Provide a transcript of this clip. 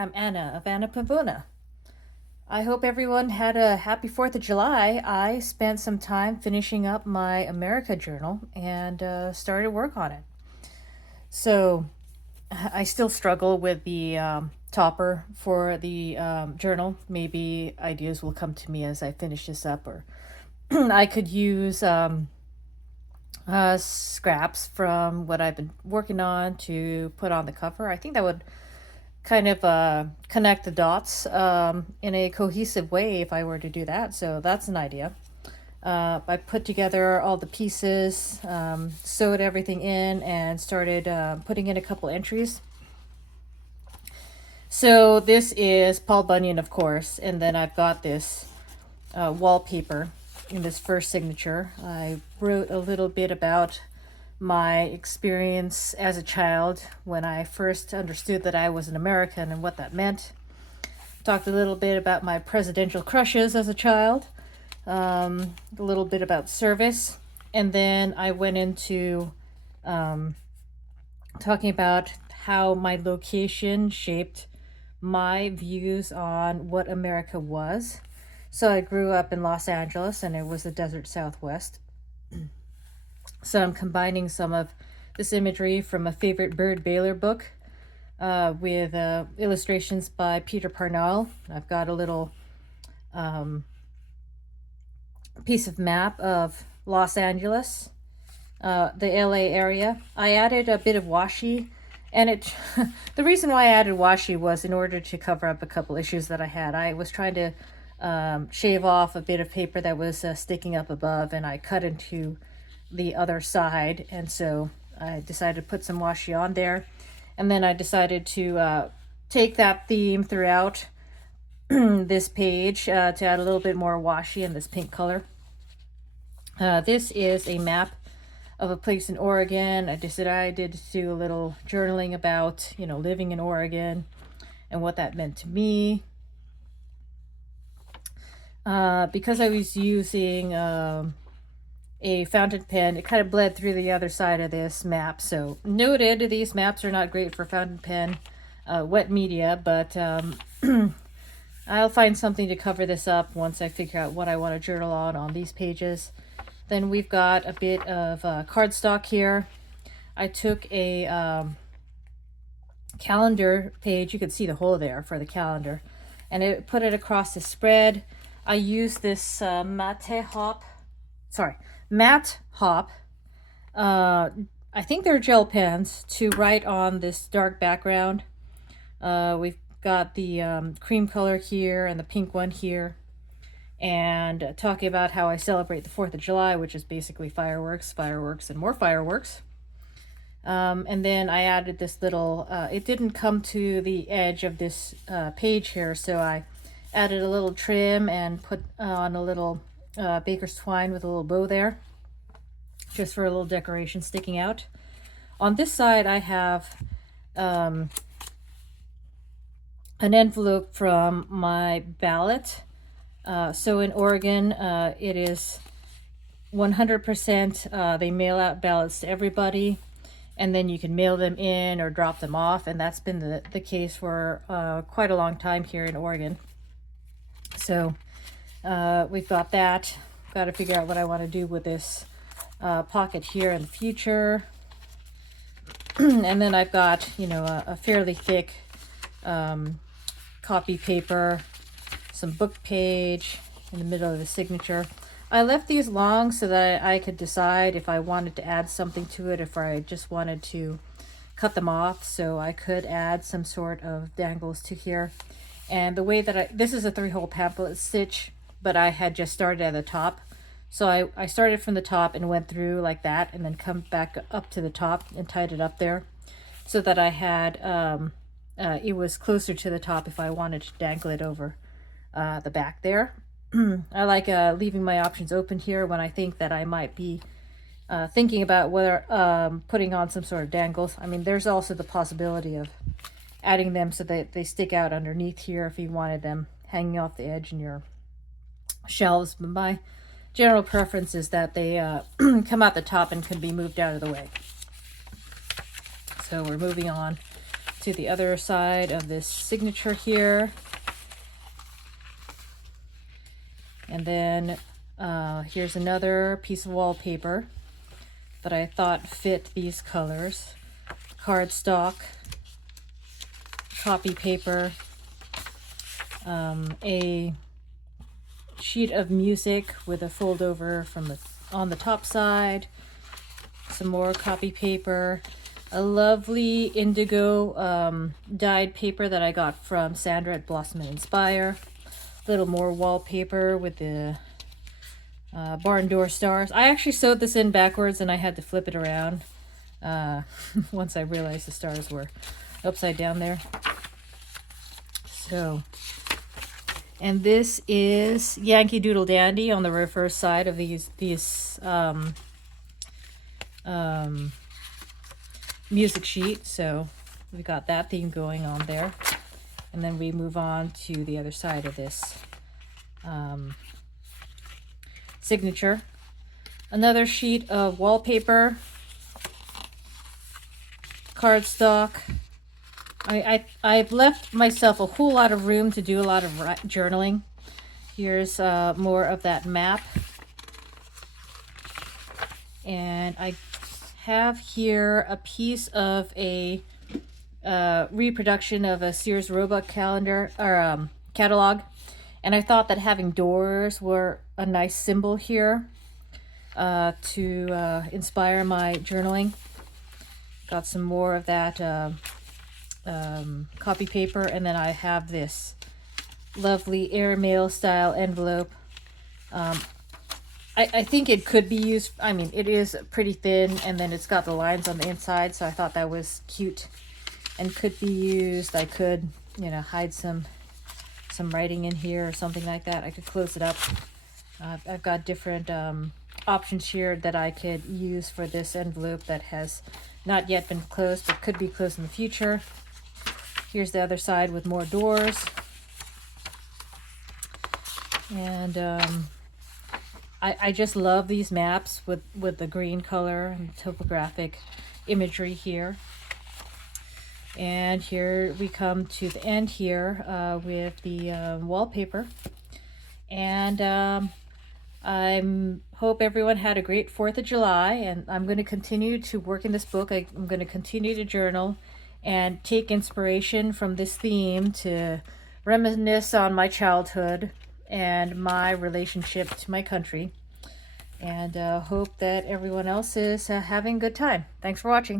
I'm Anna of Anna Pavona. I hope everyone had a happy 4th of July. I spent some time finishing up my America journal and started work on it. So I still struggle with the topper for the journal. Maybe ideas will come to me as I finish this up, or I could use scraps from what I've been working on to put on the cover. I think that would kind of connect the dots in a cohesive way if I were to do that. So that's an idea. I put together all the pieces, sewed everything in, and started putting in a couple entries. So this is Paul Bunyan, of course, and then I've got this wallpaper in this first signature. I wrote a little bit about my experience as a child when I first understood that I was an American and what that meant. Talked a little bit about my presidential crushes as a child, a little bit about service, and then I went into talking about how my location shaped my views on what America was. So I grew up in Los Angeles, and it was the desert Southwest. So I'm combining some of this imagery from a favorite Bird Baylor book with illustrations by Peter Parnell. I've got a little piece of map of Los Angeles, the LA area. I added a bit of washi, and the reason why I added washi was in order to cover up a couple issues that I had. I was trying to shave off a bit of paper that was sticking up above, and I cut into the other side, and so I decided to put some washi on there, and then I decided to take that theme throughout this page to add a little bit more washi in this pink color. This is a map of a place in Oregon. I decided to do a little journaling about living in Oregon and what that meant to me, because I was using a fountain pen. It kind of bled through the other side of this map. So noted, these maps are not great for fountain pen wet media, but I'll find something to cover this up once I figure out what I want to journal on these pages. Then we've got a bit of cardstock here. I took a calendar page. You could see the hole there for the calendar, and I put it across the spread. I used this matte hop. I think they're gel pens to write on this dark background. We've got the cream color here and the pink one here, and talking about how I celebrate the 4th of July, which is basically fireworks, and more fireworks. And then I added this little, it didn't come to the edge of this page here, so I added a little trim and put on a little baker's twine with a little bow there, just for a little decoration sticking out. On this side I have an envelope from my ballot. So in Oregon, it is 100%, they mail out ballots to everybody, and then you can mail them in or drop them off, and that's been the case for quite a long time here in Oregon. So we've got that. Got to figure out what I want to do with this pocket here in the future. And then I've got, a fairly thick copy paper, some book page in the middle of the signature. I left these long so that I could decide if I wanted to add something to it, if I just wanted to cut them off, so I could add some sort of dangles to here. And the way that this is a 3-hole pamphlet stitch, but I had just started at the top. So I started from the top and went through like that, and then come back up to the top and tied it up there, so that I had, it was closer to the top if I wanted to dangle it over the back there. I like leaving my options open here when I think that I might be thinking about whether putting on some sort of dangles. I mean, there's also the possibility of adding them so that they stick out underneath here if you wanted them hanging off the edge in your shelves. But my general preference is that they come out the top and can be moved out of the way. So we're moving on to the other side of this signature here. And then here's another piece of wallpaper that I thought fit these colors. Cardstock, copy paper, a sheet of music with a fold over from on the top side, some more copy paper, a lovely indigo dyed paper that I got from Sandra at Blossom and Inspire, a little more wallpaper with the barn door stars. I actually sewed this in backwards and I had to flip it around once I realized the stars were upside down there. So, and this is Yankee Doodle Dandy on the reverse side of these music sheet. So we got that theme going on there. And then we move on to the other side of this signature. Another sheet of wallpaper, cardstock. I've left myself a whole lot of room to do a lot of journaling. Here's more of that map. And I have here a piece of a reproduction of a Sears Roebuck calendar or catalog. And I thought that having doors were a nice symbol here to inspire my journaling. Got some more of that copy paper, and then I have this lovely airmail style envelope. I think it could be used, I mean, it is pretty thin, and then it's got the lines on the inside, so I thought that was cute and could be used. I could, you know, hide some writing in here or something like that. I could close it up. I've got different options here that I could use for this envelope that has not yet been closed but could be closed in the future. Here's the other side with more doors. And I just love these maps with the green color and topographic imagery here. And here we come to the end here with the wallpaper. And I hope everyone had a great 4th of July, and I'm going to continue to work in this book. I'm going to continue to journal and take inspiration from this theme to reminisce on my childhood and my relationship to my country. And hope that everyone else is having a good time. Thanks for watching.